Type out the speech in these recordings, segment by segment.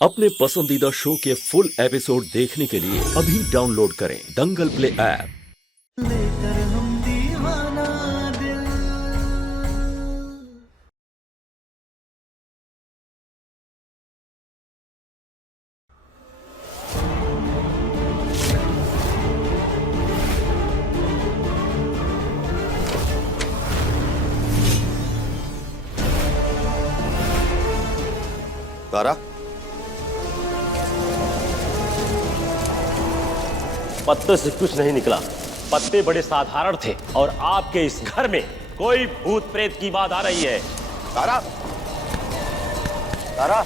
अपने पसंदीदा शो के फुल एपिसोड देखने के लिए अभी डाउनलोड करें दंगल प्ले ऐप। लेकर हम दीवाना दिल। तारा, पत्ते से कुछ नहीं निकला। पत्ते बड़े साधारण थे और आपके इस घर में कोई भूत प्रेत की बात आ रही है। तारा, तारा,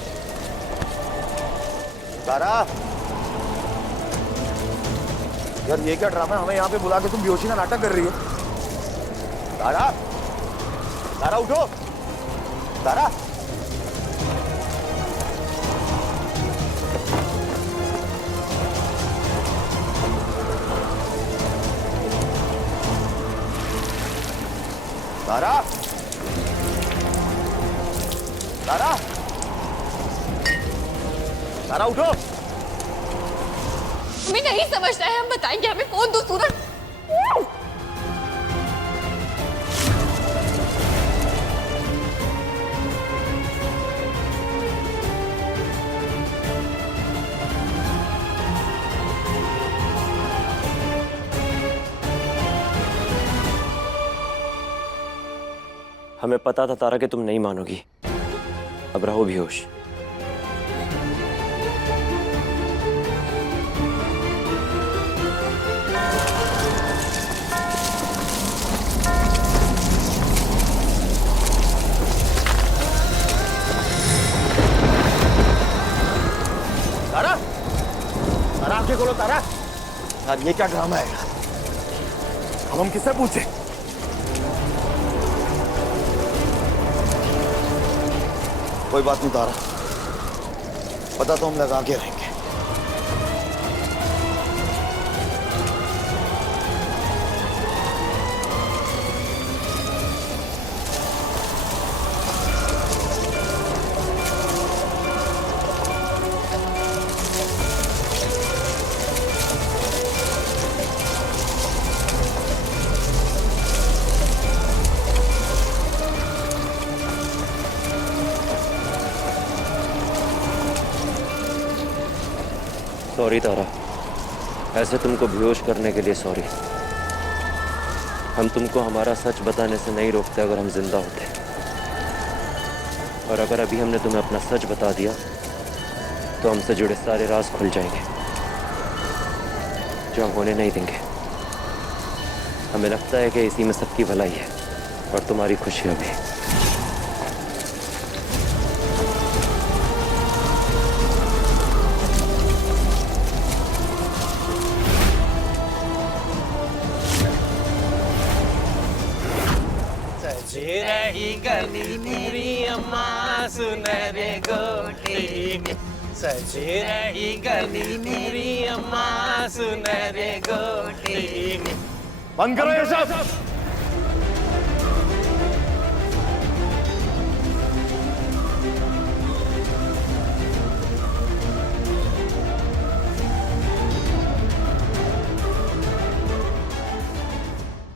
तारा। यार ये क्या ड्रामा है? हमें यहाँ पे बुला के तुम बेहोशी का नाटक कर रही हो। तारा, तारा उठो। तारा, तारा, तारा, तारा उठो। हमें नहीं समझना है, हम बताएंगे। हमें कौन दो सूरज। हमें पता था तारा कि तुम नहीं मानोगी। अब रहो बेहोश। तारा, तारा आंखें खोलो। तारा, यार ये क्या ड्रामा है? अब हम किससे पूछे? कोई बात नहीं तारा, पता तो हम लगा के रहेंगे। सॉरी तारा, ऐसे तुमको बेहोश करने के लिए सॉरी। हम तुमको हमारा सच बताने से नहीं रोकते अगर हम जिंदा होते। और अगर अभी हमने तुम्हें अपना सच बता दिया तो हमसे जुड़े सारे राज खुल जाएंगे जो हम होने नहीं देंगे। हमें लगता है कि इसी में सबकी भलाई है और तुम्हारी खुशियां भी। रही गली मेरी अम्मा सुनहरे गोटी में। सजी रही गली मेरी अम्मा सुनहरे गोटी में। बंद करो ये सब।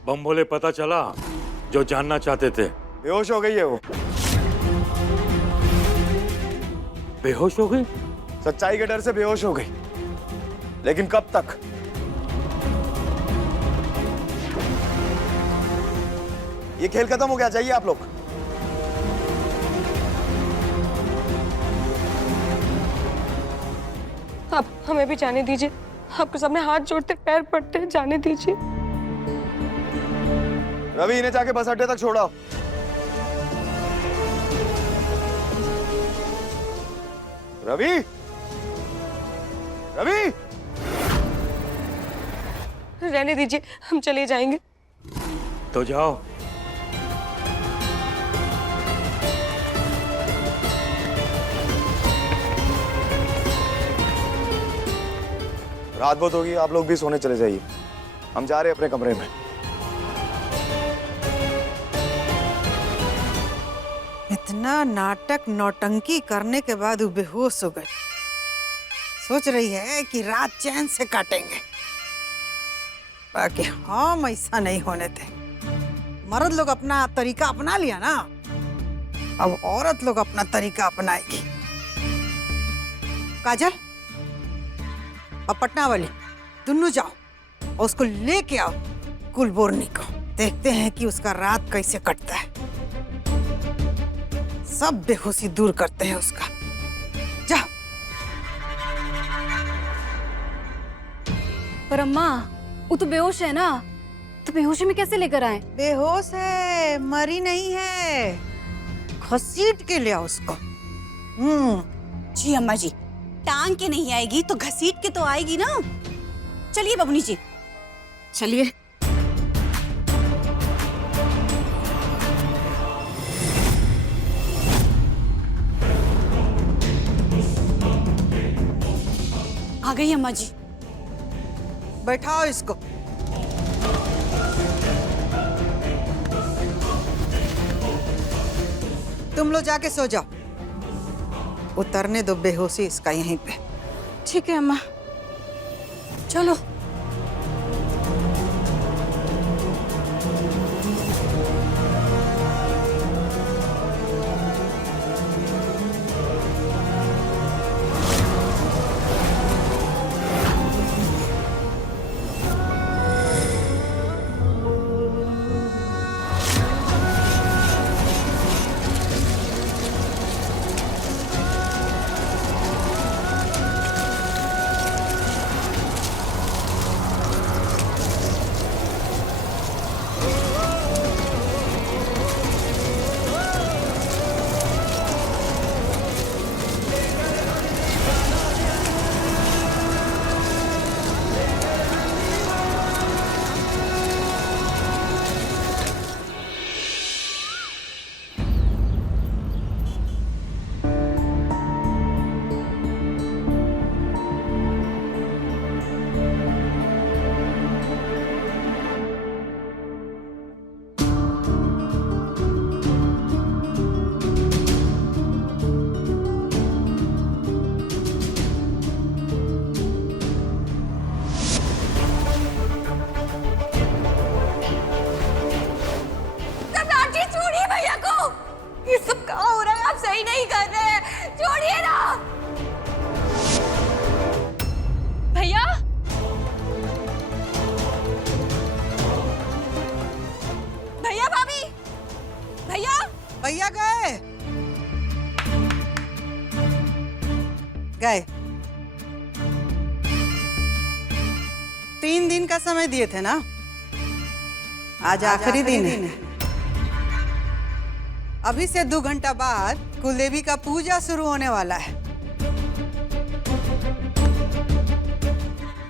बम बोले पता चला जो जानना चाहते थे। बेहोश हो गई है वो। बेहोश हो गई? सच्चाई के डर से बेहोश हो गई, लेकिन कब तक? ये खेल खत्म हो गया, चाहिए आप लोग। अब हमें भी जाने दीजिए। आपके सामने हाथ जोड़ते पैर पड़ते हैं, जाने दीजिए। रवि, इन्हें जाके बस अड्डे तक छोड़ाओ। रवि, रवि, रहने दीजिए, हम चले जाएंगे। तो जाओ। रात बहुत होगी, आप लोग भी सोने चले जाइए। हम जा रहे हैं अपने कमरे में। इतना नाटक नौटंकी करने के बाद वो बेहोश हो गए। सोच रही है कि रात चैन से काटेंगे, बाकी हम ऐसा नहीं होने देंगे। मर्द लोग अपना तरीका अपना लिया ना, अब औरत लोग अपना तरीका अपनाएगी। काजल और पटना वाली दोनों जाओ और उसको लेके आओ कुलबोर्नी को। देखते हैं कि उसका रात कैसे कटता है। सब बेहोशी दूर करते हैं उसका। जाओ। पर अम्मा, वो तो बेहोश है ना, तो बेहोशी में कैसे लेकर आए? बेहोश है, मरी नहीं है। घसीट के ले आओ उसको। जी अम्मा जी, टांग के नहीं आएगी तो घसीट के तो आएगी ना। चलिए बबनी जी, चलिए। आ गई अम्मा जी। बैठाओ इसको। तुम लोग जाके सो जाओ, उतरने दो बेहोशी इसका यहीं पे। ठीक है अम्मा, चलो। ये सब क्या हो रहा है? आप सही नहीं कर रहे हैं, छोड़िए ना। भैया, भैया, भाभी, भैया। भैया गए गए। 3 दिन का समय दिए थे ना, आज आखिरी दिन है। अभी से 2 घंटा बाद कुलदेवी का पूजा शुरू होने वाला है।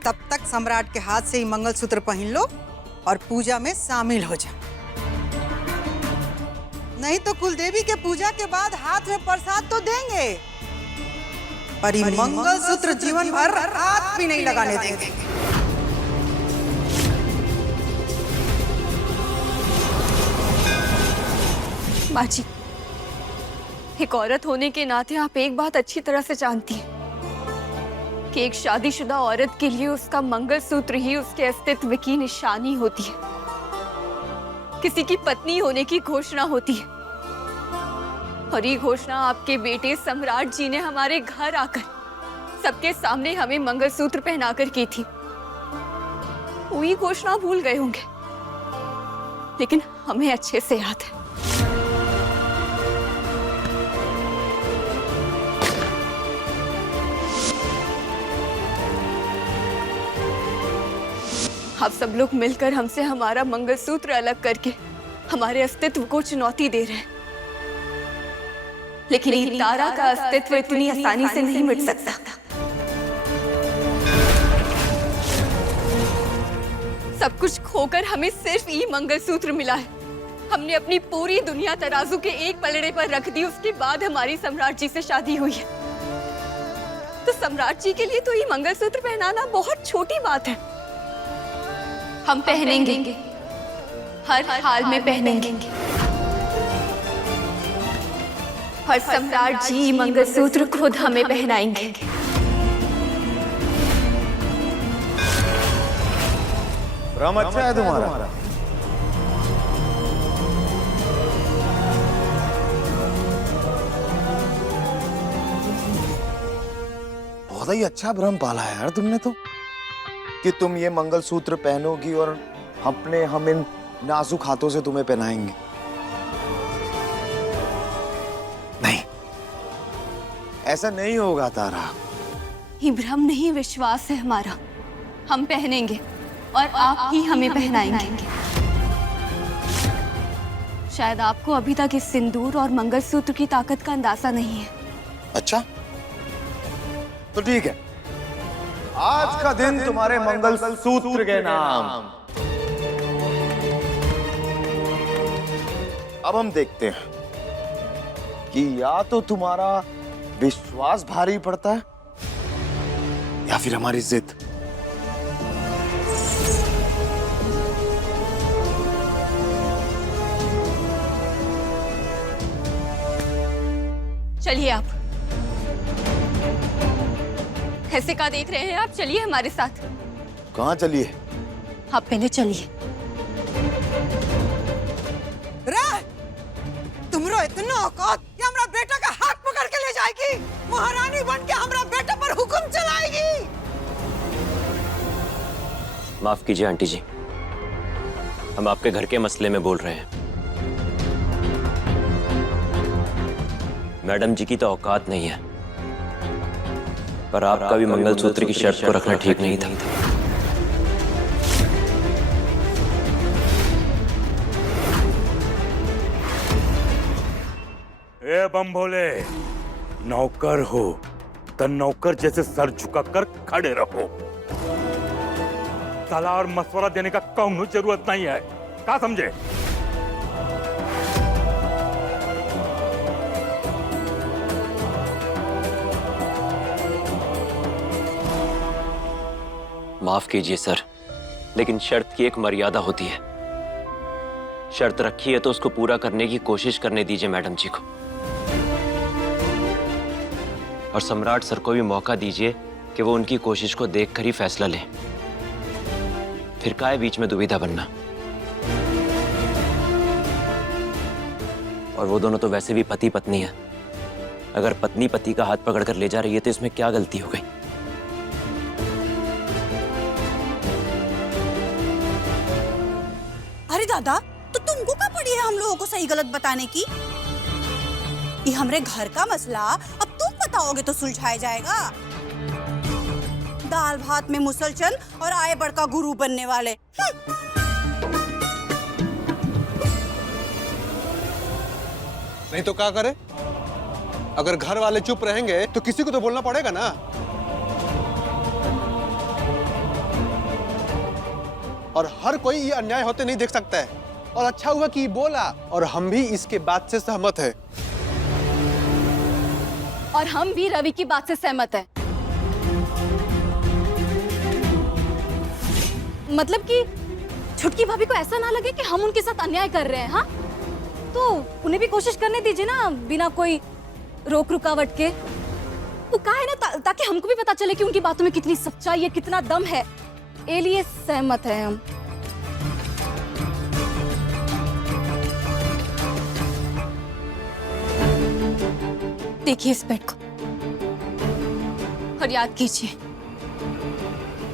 तब तक सम्राट के हाथ से ही मंगलसूत्र पहन लो और पूजा में शामिल हो जाओ। नहीं तो कुलदेवी के पूजा के बाद हाथ में प्रसाद तो देंगे, पर ये मंगलसूत्र जीवन भर हाथ भी नहीं लगाने देंगे। माँ जी, एक औरत होने के नाते आप एक बात अच्छी तरह से जानती हैं कि एक शादीशुदा औरत के लिए उसका मंगलसूत्र ही उसके अस्तित्व की निशानी होती है, किसी की पत्नी होने की घोषणा होती है। और ये घोषणा आपके बेटे सम्राट जी ने हमारे घर आकर सबके सामने हमें मंगलसूत्र पहनाकर की थी। वो ये घोषणा भूल गए होंगे, लेकिन हमें अच्छे से याद है। आप सब लोग मिलकर हमसे हमारा मंगलसूत्र अलग करके हमारे अस्तित्व को चुनौती दे रहे हैं, लेकिन ये तारा का अस्तित्व इतनी आसानी से नहीं मिट सकता। सब कुछ खोकर हमें सिर्फ ये मंगलसूत्र मिला है। हमने अपनी पूरी दुनिया तराजू के एक पलड़े पर रख दी, उसके बाद हमारी सम्राट जी से शादी हुई है। तो सम्राट जी के लिए तो ये मंगलसूत्र पहनाना बहुत छोटी बात है। हम पहनेंगे, हर हाल में पहनेंगे, और सम्राट जी मंगलसूत्र खुद हमें पहनाएंगे। भ्रम अच्छा है तुम्हारा। बहुत ही अच्छा भ्रम पाला है यार तुमने तो, कि तुम ये मंगलसूत्र पहनोगी और हम इन नाजुक हाथों से तुम्हें पहनाएंगे। नहीं, ऐसा नहीं होगा तारा। ये भ्रम नहीं, विश्वास है हमारा। हम पहनेंगे और आप ही हमें पहनाएंगे। शायद आपको अभी तक इस सिंदूर और मंगलसूत्र की ताकत का अंदाजा नहीं है। अच्छा, तो ठीक है, आज का दिन तुम्हारे मंगलसूत्र के नाम। अब हम देखते हैं कि या तो तुम्हारा विश्वास भारी पड़ता है या फिर हमारी जिद। चलिए आप। ऐसे का देख रहे हैं आप? चलिए हमारे साथ। कहाँ चलिए? आप पहले चलिए। तुमरो इतना औकात कि हमरा बेटा का हाथ पकड़ के ले जाएगी, महारानी बन के हमरा बेटा पर हुक्म चलाएगी। माफ कीजिए आंटी जी, हम आपके घर के मसले में बोल रहे हैं। मैडम जी की तो औकात नहीं है, पर आपका भी मंगलसूत्र की शर्त को रखना ठीक नहीं था। ए बम भोले, नौकर हो तो नौकर जैसे सर झुकाकर खड़े रहो। सलाह और मशवरा देने का कौनो जरूरत नहीं है, क्या समझे? माफ कीजिए सर, लेकिन शर्त की एक मर्यादा होती है। शर्त रखी है तो उसको पूरा करने की कोशिश करने दीजिए मैडम जी को, और सम्राट सर को भी मौका दीजिए कि वो उनकी कोशिश को देखकर ही फैसला लें। फिर काहे बीच में दुविधा बनना। और वो दोनों तो वैसे भी पति पत्नी है। अगर पत्नी पति का हाथ पकड़कर ले जा रही है तो इसमें क्या गलती हो गई? अरे दादा, तो तुमको क्या पड़ी है हम लोगों को सही गलत बताने की? ये हमारे घर का मसला अब तुम बताओगे तो सुलझाया जाएगा। दाल भात में मुसलचल और आए बड़का गुरु बनने वाले। नहीं तो क्या करे? अगर घर वाले चुप रहेंगे तो किसी को तो बोलना पड़ेगा ना। और हर कोई ये अन्याय होते नहीं देख सकता है, और अच्छा हुआ कि बोला, और हम भी इसके बात से सहमत है। और हम भी रवि की बात से सहमत हैं। मतलब कि छुटकी भाभी को ऐसा ना लगे कि हम उनके साथ अन्याय कर रहे हैं। हाँ, तो उन्हें भी कोशिश करने दीजिए ना, बिना कोई रोक रुकावट के। वो कहा है ना, ताकि हमको भी पता चले कि उनकी बातों में कितनी सच्चाई है, कितना दम है। ये लिए सहमत है हम। देखिए इस बेड को और याद कीजिए।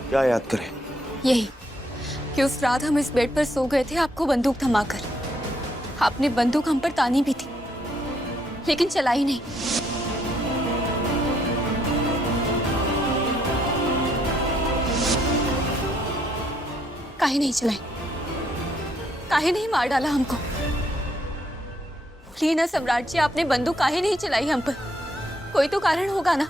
क्या याद करें? यही कि उस रात हम इस बेड पर सो गए थे, आपको बंदूक थमाकर। आपने बंदूक हम पर तानी भी थी, लेकिन चलाई नहीं। काहे नहीं चलाई? काहे नहीं मार डाला हमको? बोलिए ना सम्राट जी, आपने बंदूक काहे नहीं चलाई हम पर? कोई तो कारण होगा ना।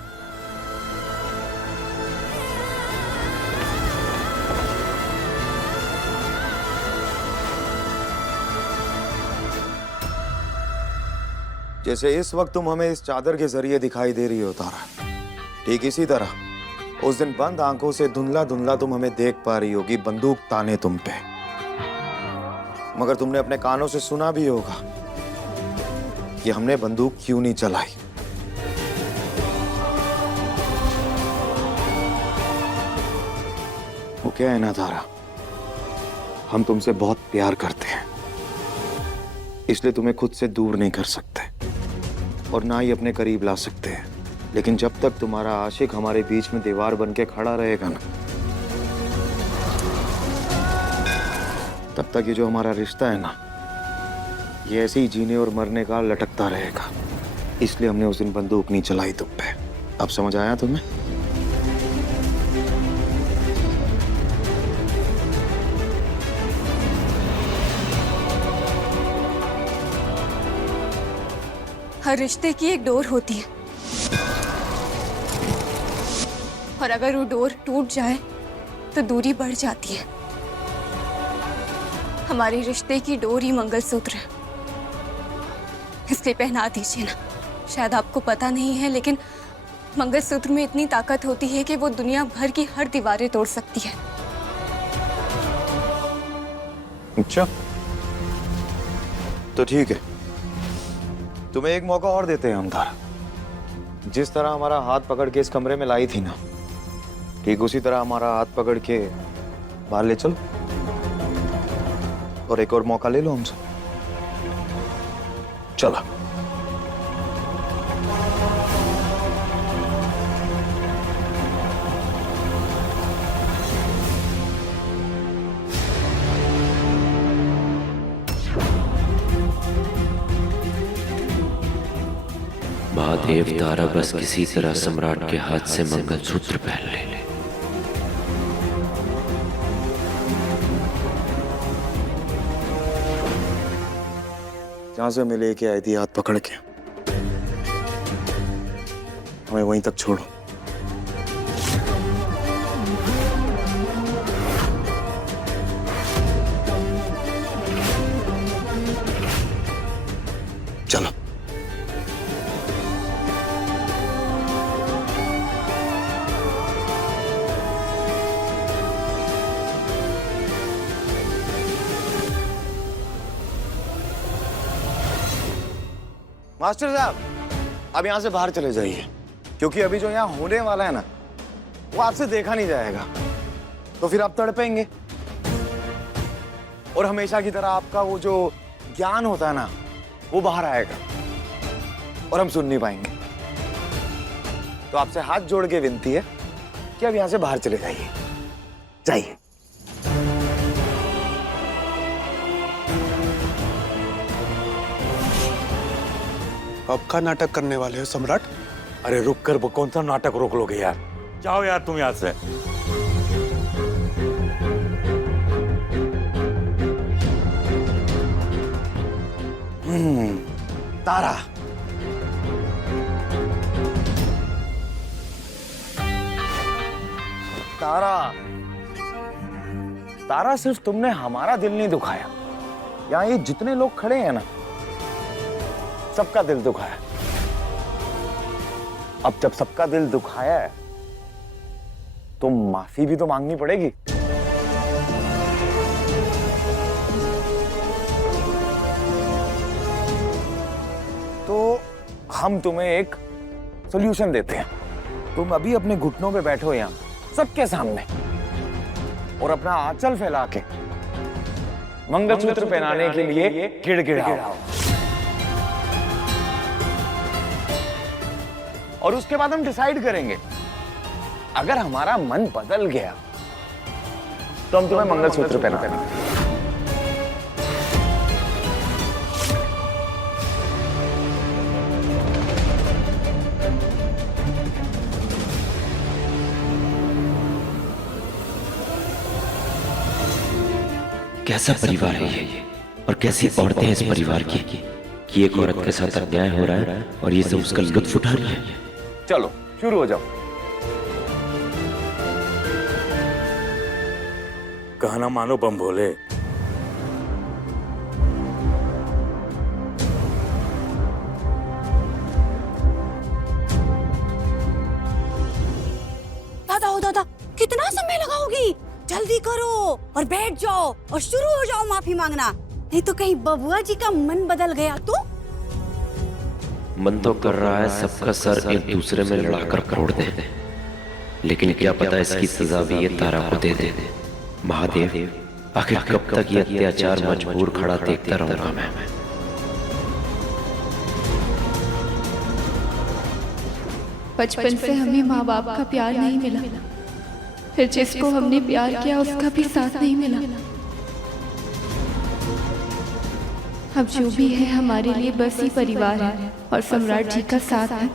जैसे इस वक्त तुम हमें इस चादर के जरिए दिखाई दे रही हो तारा, ठीक इसी तरह उस दिन बंद आंखों से धुंधला धुंधला तुम हमें देख पा रही होगी, बंदूक ताने तुम पे। मगर तुमने अपने कानों से सुना भी होगा कि हमने बंदूक क्यों नहीं चलाई। वो क्या है ना तारा, हम तुमसे बहुत प्यार करते हैं, इसलिए तुम्हें खुद से दूर नहीं कर सकते और ना ही अपने करीब ला सकते हैं। लेकिन जब तक तुम्हारा आशिक हमारे बीच में दीवार बन के खड़ा रहेगा ना, तब तक ये जो हमारा रिश्ता है ना, ये ऐसे ही जीने और मरने का लटकता रहेगा। इसलिए हमने उस दिन बंदूक नहीं चलाई तुम पे। अब समझ आया तुम्हें? हर रिश्ते की एक डोर होती है, और अगर वो डोर टूट जाए तो दूरी बढ़ जाती है। हमारे रिश्ते की डोर ही मंगलसूत्र है, इसलिए पहना दीजिए ना। शायद आपको पता नहीं है, लेकिन मंगलसूत्र में इतनी ताकत होती है कि वो दुनिया भर की हर दीवारें तोड़ सकती है। अच्छा, तो ठीक है, तुम्हें एक मौका और देते हैं हम तारा। जिस तरह हमारा हाथ पकड़ के इस कमरे में लाई थी ना, ठीक उसी तरह हमारा हाथ पकड़ के बाहर ले चलो और एक और मौका ले लो हमसे। चलो। महादेव तारा बस किसी तरह सम्राट के हाथ से मंगलसूत्र पहन ले। जहां से हमें लेके आई थी हाथ पकड़ के, हमें वहीं तक छोड़ो। चलो। मास्टर साहब, अब यहां से बाहर चले जाइए, क्योंकि अभी जो यहां होने वाला है ना, वो आपसे देखा नहीं जाएगा। तो फिर आप तड़पेंगे और हमेशा की तरह आपका वो जो ज्ञान होता है ना, वो बाहर आएगा और हम सुन नहीं पाएंगे। तो आपसे हाथ जोड़ के विनती है कि अब यहां से बाहर चले जाइए। जाइए। अब का नाटक करने वाले हो सम्राट? अरे रुक कर, वो कौन सा नाटक रोक लोगे यार? जाओ यार तुम यहां से। तारा, तारा, तारा, सिर्फ तुमने हमारा दिल नहीं दुखाया, यहाँ ये जितने लोग खड़े हैं ना, सबका दिल दुखाया। अब जब सबका दिल दुखाया है, तो माफी भी तो मांगनी पड़ेगी। तो हम तुम्हें एक सॉल्यूशन देते हैं। तुम अभी अपने घुटनों पे बैठो यहां सबके सामने और अपना आंचल फैला के मंगलसूत्र पहनाने के लिए गिड़गिड़ाओ। और उसके बाद हम डिसाइड करेंगे, अगर हमारा मन बदल गया तो हम तुम्हें मंगलसूत्र पहनाएंगे। कैसा परिवार है ये, और कैसी औरतें हैं इस परिवार की कि एक औरत के साथ अन्याय हो रहा है और ये सब उसका लुत्फ उठा रही है। चलो शुरू हो जाओ। कहना मानो बम भोले। दादा हो दादा, कितना समय लगाओगी? जल्दी करो और बैठ जाओ और शुरू हो जाओ माफी मांगना, नहीं तो कहीं बबुआ जी का मन बदल गया तो? मन तो कर रहा है सबका सर एक दूसरे में लड़ाकर फोड़ दे, लेकिन क्या पता इसकी सजा भी ये तारा को दे दे। महादेव, आखिर कब तक ये अत्याचार मजबूर खड़ा देखता रहूंगा मैं। बचपन से हमें माँ बाप का प्यार नहीं मिला, फिर जिसको हमने प्यार किया उसका भी साथ नहीं मिला। अब जो भी है हमारे लिए बस ही परिवार है और सम्राट जी का साथ है,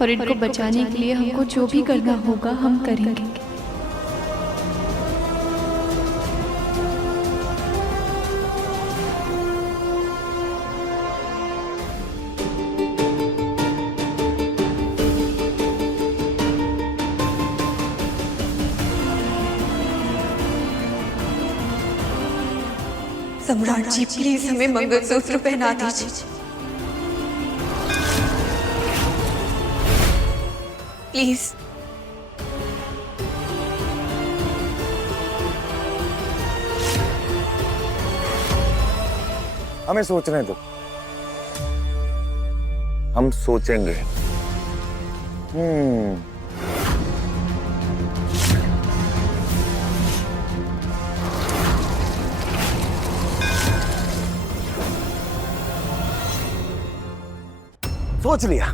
और इनको बचाने के लिए हमको जो भी करना होगा हम करेंगे। सम्राट जी प्लीज हमें मंगलसूत्र पहना दीजिए, प्लीज। हमें सोचने दो, हम सोचेंगे। सोच लिया।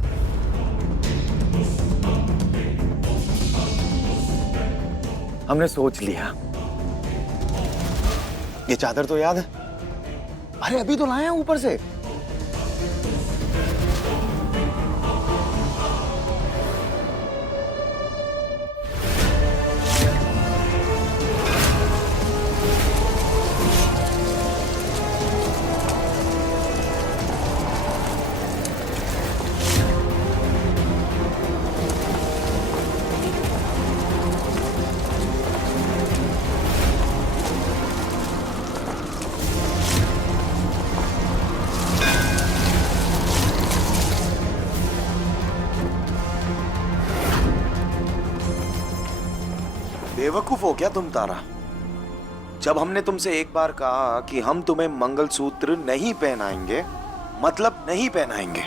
हमने सोच लिया। ये चादर तो याद है? अरे अभी तो लाए हैं ऊपर से। बेवकूफ हो क्या तुम तारा? जब हमने तुमसे एक बार कहा कि हम तुम्हें मंगलसूत्र नहीं पहनाएंगे, मतलब नहीं पहनाएंगे,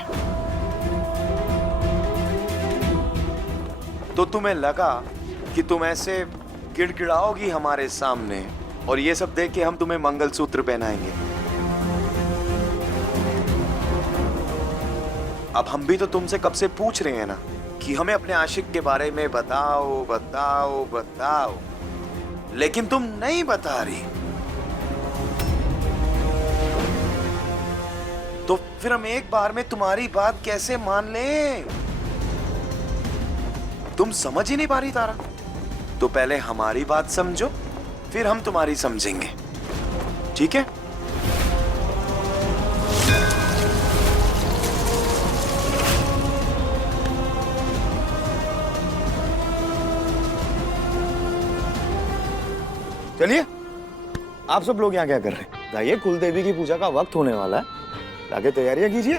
तो तुम्हें लगा कि तुम ऐसे गिड़गिड़ाओगी हमारे सामने और ये सब देख के हम तुम्हें मंगलसूत्र पहनाएंगे। अब हम भी तो तुमसे कब से पूछ रहे हैं ना कि हमें अपने आशिक के बारे में बताओ बताओ बताओ, लेकिन तुम नहीं बता रही। तो फिर हम एक बार में तुम्हारी बात कैसे मान लें? तुम समझ ही नहीं पा रही तारा। तो पहले हमारी बात समझो, फिर हम तुम्हारी समझेंगे, ठीक है? चलिए, आप सब लोग यहाँ क्या कर रहे हैं? जाइए, कुल देवी की पूजा का वक्त होने वाला है, जाके तैयारियां कीजिए।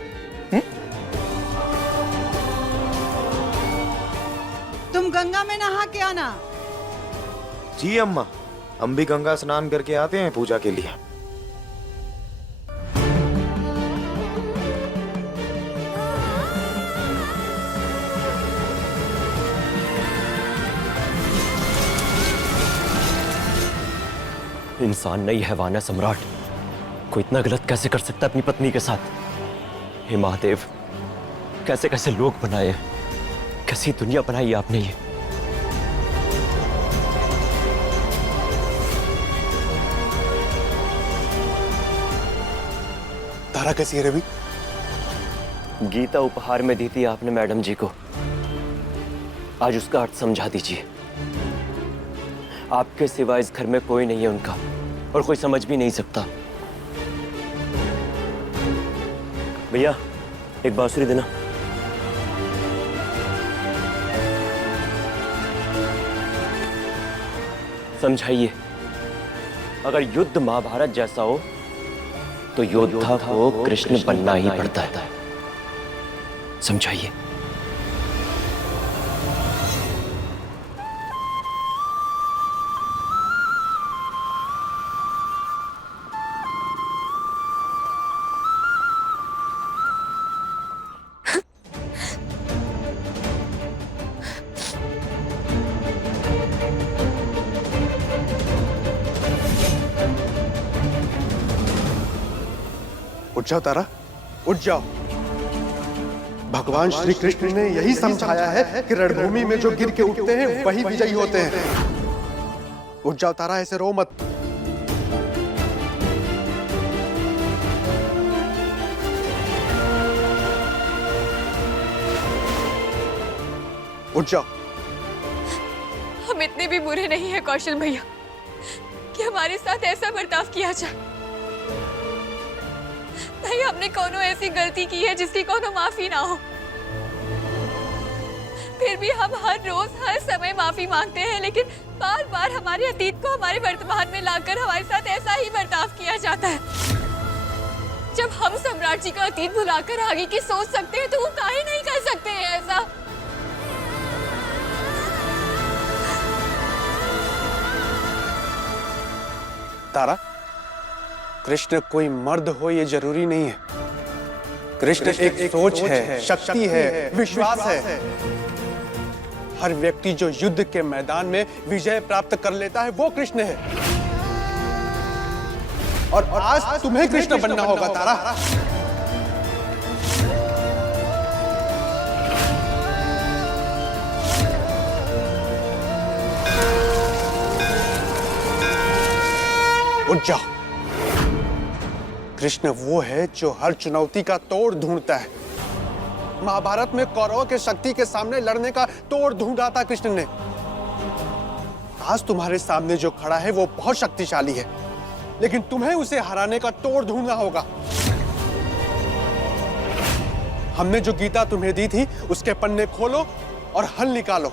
तुम गंगा में नहा के आना। जी अम्मा, हम भी गंगा स्नान करके आते हैं पूजा के लिए। इंसान नहीं हैवान है सम्राट। कोई इतना गलत कैसे कर सकता है अपनी पत्नी के साथ? हे महादेव, कैसे कैसे लोग बनाए, कैसी दुनिया बनाई आपने ये। तारा कैसी है रवि? गीता उपहार में दी थी आपने मैडम जी को, आज उसका अर्थ समझा दीजिए। आपके सिवा इस घर में कोई नहीं है उनका, और कोई समझ भी नहीं सकता। भैया, एक बांसुरी देना। समझाइए, अगर युद्ध महाभारत जैसा हो तो योद्धा को कृष्ण बनना ही पड़ता है। समझाइए। उठ जाओ तारा, उठ जाओ। भगवान श्री कृष्ण ने यही समझाया है कि रणभूमि में जो गिर के उठते हैं वही विजयी होते हैं। उठ जाओ तारा, ऐसे रो मत। उठ जाओ। हम इतने भी बुरे नहीं है कौशल भैया कि हमारे साथ ऐसा बर्ताव किया जाए। नहीं, हमने कोनो ऐसी गलती की है जिसकी कोनो माफी ना हो। फिर भी हम हर रोज हर समय माफी मांगते हैं, लेकिन बार बार हमारे अतीत को हमारे वर्तमान में लाकर हमारे साथ ऐसा ही बर्ताव किया जाता है। जब हम सम्राट जी का अतीत भुलाकर आगे की सोच सकते हैं तो वो काहे नहीं कर सकते हैं ऐसा। तारा, कृष्ण कोई मर्द हो ये जरूरी नहीं है। कृष्ण एक सोच है, शक्ति है, विश्वास है। हर व्यक्ति जो युद्ध के मैदान में विजय प्राप्त कर लेता है वो कृष्ण है। और आज तुम्हें कृष्ण बनना होगा तारा। उठ जाओ। कृष्ण वो है जो हर चुनौती का तोड़ ढूंढता है। महाभारत में कौरवों के शक्ति के सामने लड़ने का तोड़ ढूंढा था कृष्ण ने। आज तुम्हारे सामने जो खड़ा है वो बहुत शक्तिशाली है, लेकिन तुम्हें उसे हराने का तोड़ ढूंढना होगा। हमने जो गीता तुम्हें दी थी उसके पन्ने खोलो और हल निकालो।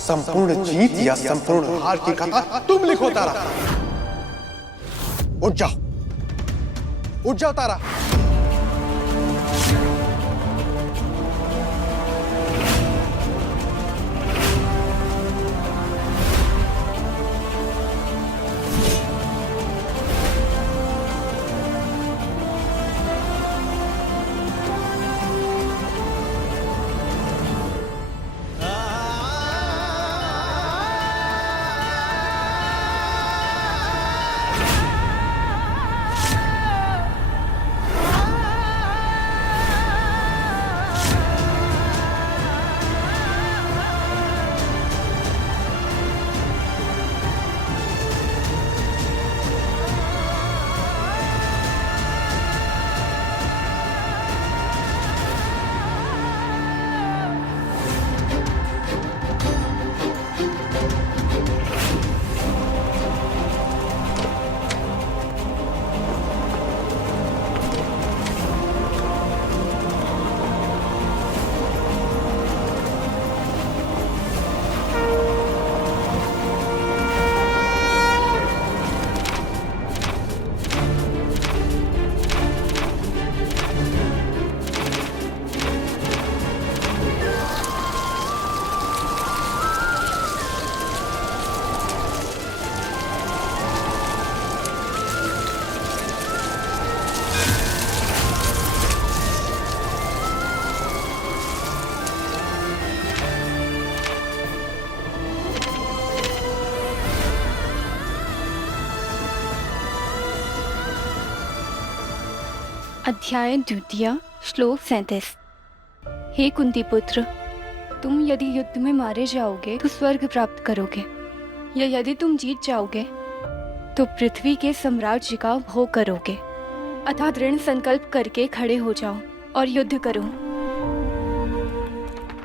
संपूर्ण जीत या संपूर्ण हार की कथा तुम लिखो तारा। उठ जाओ, उठ जाओ तारा। अध्याय द्वितीय, श्लोक 37। हे कुंती पुत्र, तुम यदि युद्ध में मारे जाओगे तो स्वर्ग प्राप्त करोगे, या यदि तुम जीत जाओगे तो पृथ्वी के सम्राट जी का भोग करोगे। अतः दृढ़ संकल्प करके खड़े हो जाओ और युद्ध करो।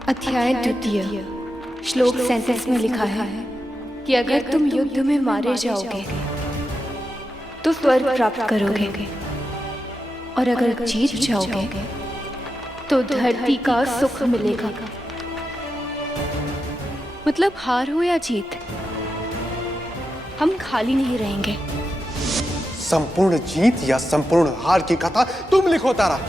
अध्याय द्वितीय, श्लोक 37 में लिखा है कि अगर तुम युद्ध में मारे जाओगे तो स्वर्ग प्राप्त करोगे, और अगर जीत जाओगे तो धरती का सुख मिलेगा। मतलब हार हो या जीत, हम खाली नहीं रहेंगे। संपूर्ण जीत या संपूर्ण हार की कथा तुम लिखो तारा।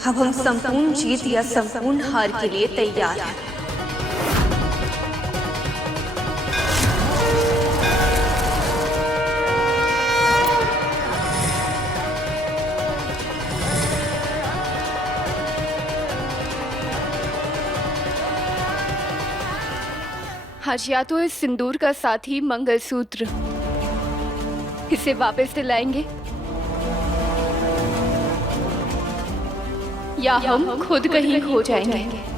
अब हम संपूर्ण जीत या संपूर्ण हार के लिए तैयार हैं। आज या तो इस सिंदूर का साथी मंगलसूत्र इसे वापस दिलाएंगे या हम खुद कहीं खो जाएंगे।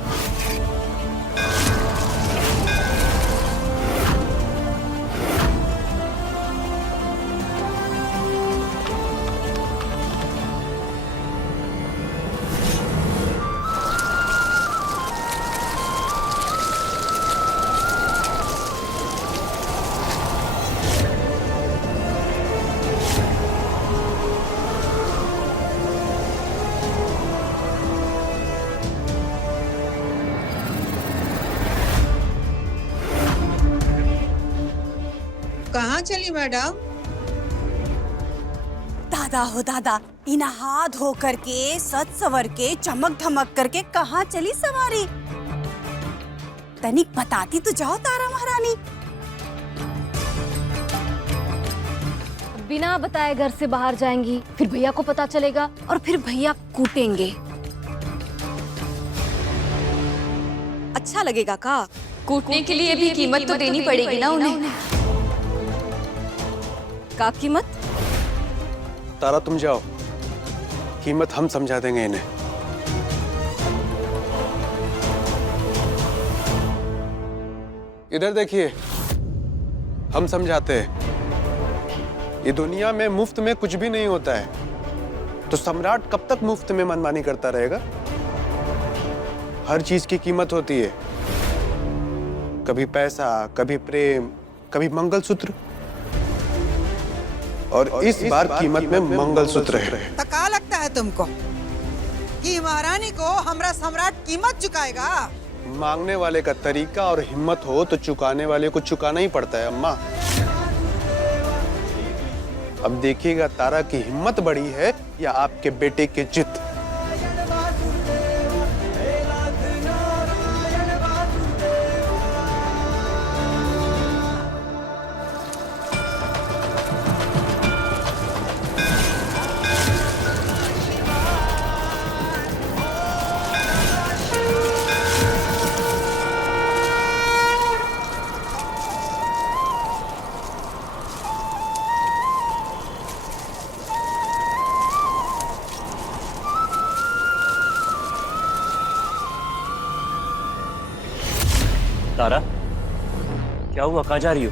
कहाँ चली मैडम? दादा हो दादा, इन हाथ हो करके सच सवर के चमक धमक करके कहाँ चली सवारी? तनिक बताती तो जाओ तारा महारानी। बिना बताए घर से बाहर जाएंगी, फिर भैया को पता चलेगा और फिर भैया कूटेंगे। अच्छा लगेगा का? कूटने के लिए भी कीमत तो देनी पड़ेगी ना उन्हें। का कीमत? तारा तुम जाओ, कीमत हम समझा देंगे इन्हें। इधर देखिए, हम समझाते हैं। ये दुनिया में मुफ्त में कुछ भी नहीं होता है, तो सम्राट कब तक मुफ्त में मनमानी करता रहेगा? हर चीज की कीमत होती है, कभी पैसा, कभी प्रेम, कभी मंगलसूत्र, और इस बार कीमत में मंगलसूत्र है। तो क्या लगता है तुमको कि महारानी को हमरा सम्राट कीमत चुकाएगा? मांगने वाले का तरीका और हिम्मत हो तो चुकाने वाले को चुकाना ही पड़ता है अम्मा। अब देखिएगा तारा की हिम्मत बड़ी है या आपके बेटे की जिद। तारा, क्या हुआ? कहाँ जा रही हो?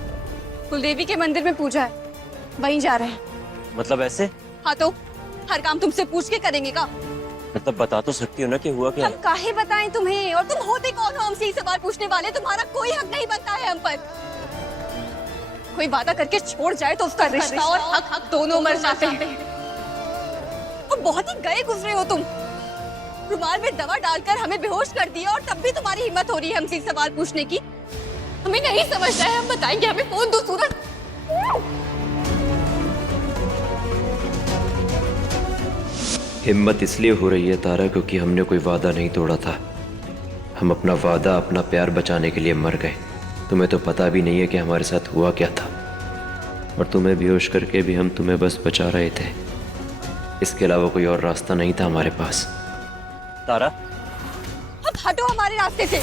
कुलदेवी के मंदिर में पूजा है, वहीं जा रहे हैं। मतलब ऐसे? हाँ तो हर काम तुमसे पूछ के करेंगे का? मतलब बता तो सकती हो ना कि हुआ क्या? हम काहे बताएं तुम्हें? और तुम होते कौन हो हमसे ये सवाल पूछने वाले? तुम्हारा कोई हक नहीं बनता है हम पर। कोई वादा करके छोड़ जाए तो उसका रिश्ता और हक दोनों मर जाते हैं। और बहुत ही गए गुजरे हो तुम। रुमाल में दवा डालकर हमें बेहोश कर दिया और तब भी तुम्हारी हिम्मत हो रही है हमसे सवाल पूछने की। हमें नहीं समझ रहा है, हम बताएंगे। हमें फोन दो सूरज। हिम्मत इसलिए हो रही है तारा क्योंकि हमने कोई वादा नहीं तोड़ा था। हम अपना वादा, अपना प्यार बचाने के लिए मर गए। तुम्हें तो पता भी नहीं है कि हमारे साथ हुआ क्या था, और तुम्हें बेहोश करके भी हम तुम्हें बस बचा रहे थे। इसके अलावा कोई और रास्ता नहीं था हमारे पास। तारा, अब हटो हमारे रास्ते से।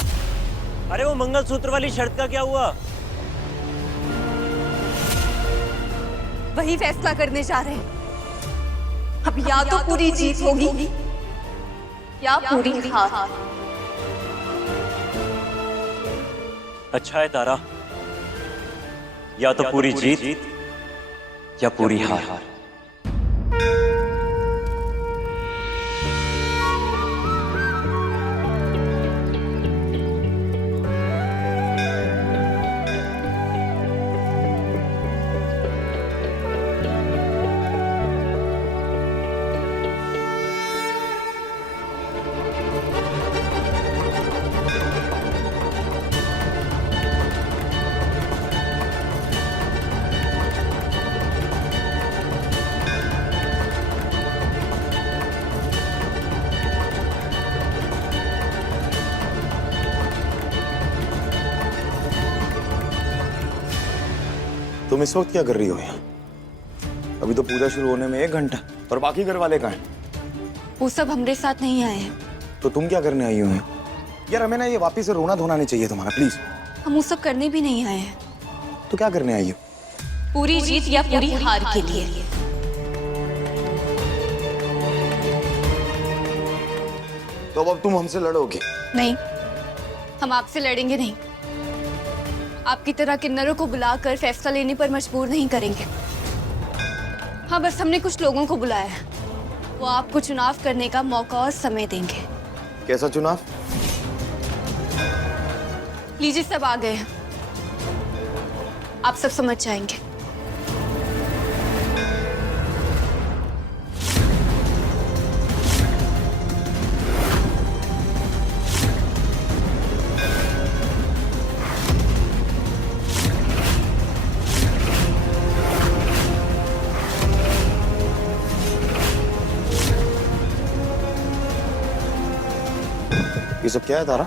अरे वो मंगलसूत्र वाली शर्त का क्या हुआ? वही फैसला करने जा रहे हैं। अब या तो पूरी जीत होगी या पूरी हार। अच्छा है तारा, या तो पूरी जीत या पूरी हार। तुम इस वक्त क्या कर रही हो यहाँ? अभी तो पूजा शुरू होने में 1 घंटा, और बाकी घर वाले कहाँ हैं? वो सब हमारे साथ नहीं आए हैं। तो तुम क्या करने आई हो यहाँ? यार हमें ना ये वापिस से रोना धोना नहीं चाहिए तुम्हारा, प्लीज। हम वो सब करने भी नहीं आए हैं। तो क्या करने आई हो? पूरी जीत या पूरी हार के लिए। तो अब तुम हमसे लड़ोगे? नहीं, हम आपसे लड़ेंगे नहीं। आपकी तरह किन्नरों को बुलाकर फैसला लेने पर मजबूर नहीं करेंगे। हाँ, बस हमने कुछ लोगों को बुलाया है। वो आपको चुनाव करने का मौका और समय देंगे। कैसा चुनाव? लीजिए, सब आ गए हैं, आप सब समझ जाएंगे। ये सब क्या है तारा?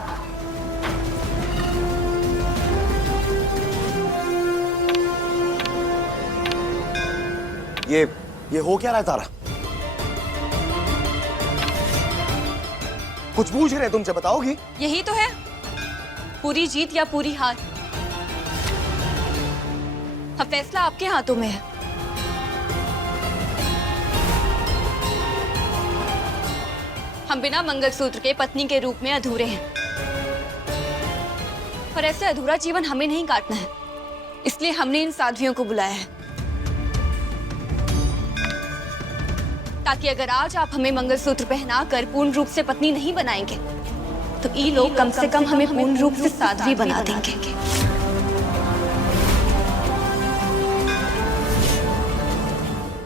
ये हो क्या रहा है तारा? कुछ पूछ रहे हैं तुमसे, बताओगी? यही तो है, पूरी जीत या पूरी हार। अब फैसला आपके हाथों में है। हम बिना मंगलसूत्र के पत्नी के रूप में अधूरे हैं, पर ऐसे अधूरा जीवन हमें नहीं काटना है। इसलिए हमने इन साध्वियों को बुलाया है, ताकि अगर आज आप हमें मंगलसूत्र पहनाकर पूर्ण रूप से पत्नी नहीं बनाएंगे, तो ये लोग कम से कम हमें पूर्ण रूप से साध्वी बना देंगे।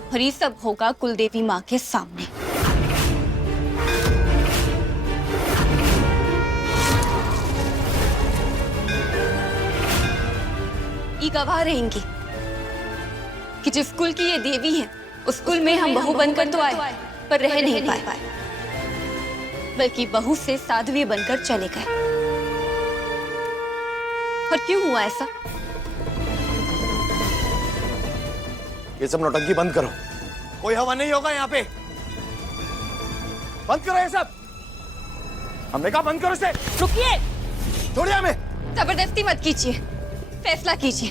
और ये सब होगा कुलदेवी माँ के सामने। ये गवाह रहेंगी कि जिस कुल की ये देवी है, उस कुल में हम बहू बनकर तो आए, पर रह नहीं पाए, बल्कि बहू से साध्वी बनकर चले गए। और क्यों हुआ ऐसा? ये सब नौटंकी बंद करो, कोई हवा नहीं होगा यहाँ पे। बंद करो ये सब, हमने कहा बंद करो इसे। रुकिए, छोड़िए हमें। जबरदस्ती मत कीजिए, फैसला कीजिए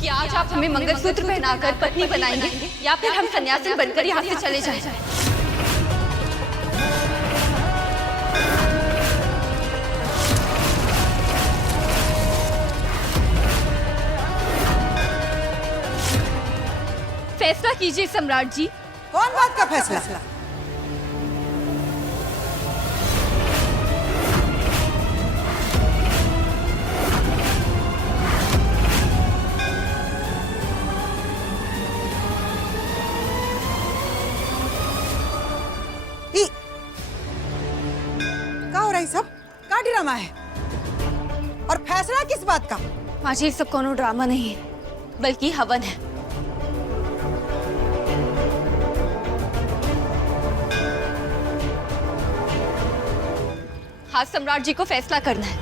कि आज आप हमें मंगलसूत्र पहनाकर पत्नी बनाएंगे या फिर हम सन्यासी बनकर यहाँ से चले जाएं। फैसला कीजिए सम्राट जी। कौन बात का फैसला? क्या हो रहा है सब? क्या ड्रामा है? और फैसला किस बात का? माँ जी, सब कोनो ड्रामा नहीं है, बल्कि हवन है। आज सम्राट जी को फैसला करना है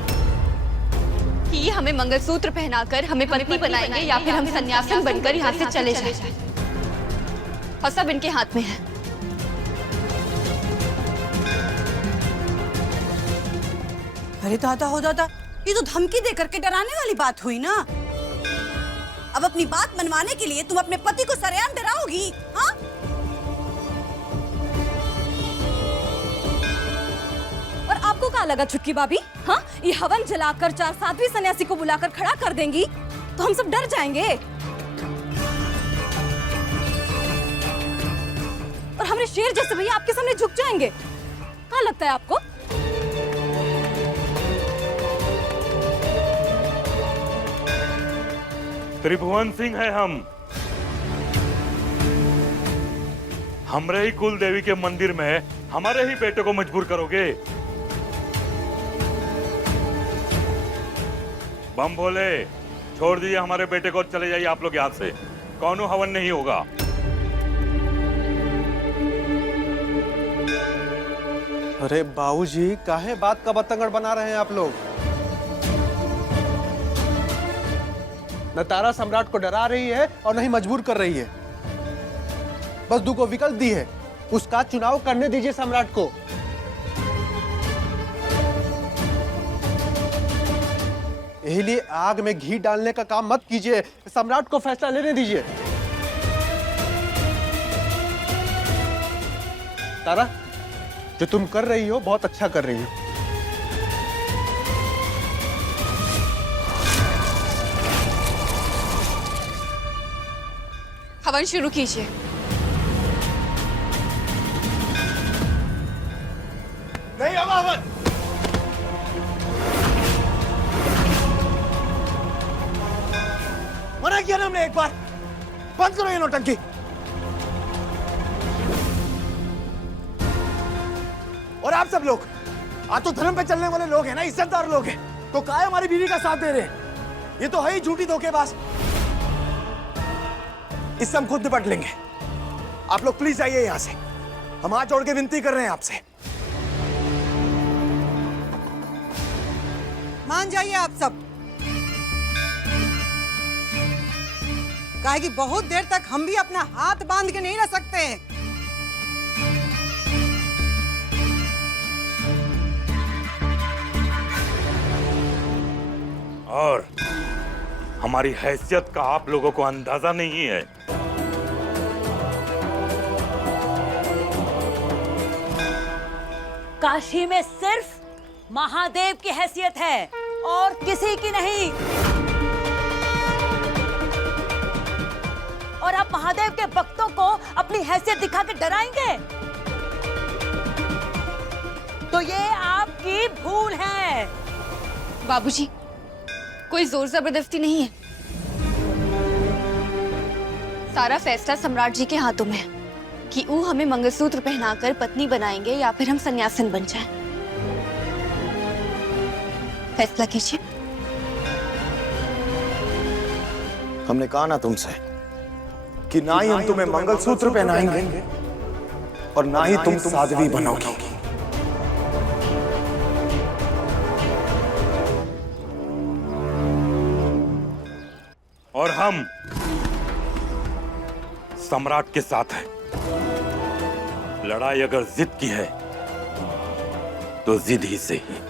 कि ये हमें मंगलसूत्र पहनाकर हमें पत्नी बनाएंगे या फिर हम सन्यासिन बनकर यहाँ से चले जाएं। और सब इनके हाथ में है। अरे दादा हो दादा, ये तो धमकी दे करके डराने वाली बात हुई ना। अब अपनी बात मनवाने के लिए तुम अपने पति को सरेआम डराओगी? हाँ? और आपको क्या लगा छुटकी भाभी? हाँ, ये हवन जलाकर 4 साध्वी सन्यासी को बुलाकर खड़ा कर देंगी तो हम सब डर जाएंगे और हमारे शेर जैसे भैया आपके सामने झुक जाएंगे। क्या लगता है आपको? त्रिभुवन सिंह है हम। हमरे ही कुल देवी के मंदिर में हमारे ही बेटे को मजबूर करोगे? बम भोले, छोड़ दीजिए हमारे बेटे को, चले जाइए आप लोग यहाँ से। कौनो हवन नहीं होगा। अरे बाबूजी, काहे बात का बतंगड़ बना रहे हैं आप लोग? न तारा सम्राट को डरा रही है और न ही मजबूर कर रही है। बस दो को विकल्प दी है, उसका चुनाव करने दीजिए सम्राट को। यही लिए आग में घी डालने का काम मत कीजिए, सम्राट को फैसला लेने दीजिए। तारा, जो तुम कर रही हो बहुत अच्छा कर रही हो। हवन शुरू कीजिए। नहीं होगा हवन। मना किया ना हमने एक बार। बंद करो ये नौटंकी। और आप सब लोग आज तो धर्म पे चलने वाले लोग हैं ना, इज्जतदार लोग हैं, तो काहे हमारी बीवी का साथ दे रहे हैं? ये तो है ही झूठी धोखेबाज। इससे हम खुद निपट लेंगे। आप लोग प्लीज आइए यहां से। हम हाथ जोड़ के विनती कर रहे हैं आपसे। मान जाइए आप सब। काहे कि बहुत देर तक हम भी अपना हाथ बांध के नहीं रह सकते। और हमारी हैसियत का आप लोगों को अंदाजा नहीं है। काशी में सिर्फ महादेव की हैसियत है और किसी की नहीं। और आप महादेव के भक्तों को अपनी हैसियत दिखा के डराएंगे, तो ये आपकी भूल है। बाबूजी, कोई जोर जबरदस्ती नहीं है। सारा फैसला सम्राट जी के हाथों में है कि वो हमें मंगलसूत्र पहनाकर पत्नी बनाएंगे या फिर हम सन्यासिन बन जाएं। फैसला कीजिए। हमने कहा ना तुमसे कि ना ही हम तुम्हें मंगलसूत्र पहनाएंगे और ना ही तुम साध्वी बनोगी। और हम सम्राट के साथ हैं। लड़ाई अगर जिद की है तो जिद ही से ही।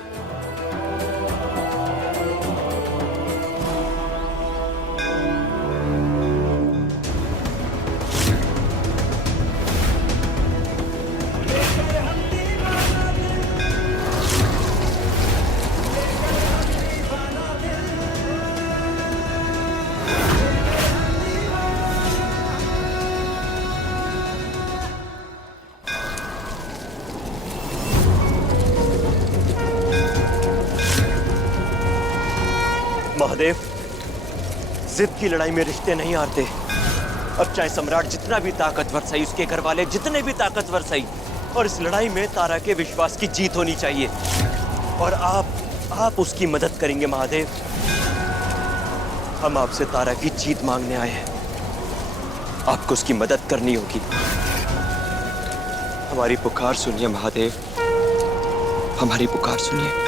महादेव, जिद की लड़ाई में रिश्ते नहीं हारते। अब चाहे सम्राट जितना भी ताकतवर सही, उसके घर वाले जितने भी ताकतवर सही, और इस लड़ाई में तारा के विश्वास की जीत होनी चाहिए। और आप उसकी मदद करेंगे महादेव। हम आपसे तारा की जीत मांगने आए हैं। आपको उसकी मदद करनी होगी। हमारी पुकार सुनिए महादेव, हमारी पुकार सुनिए।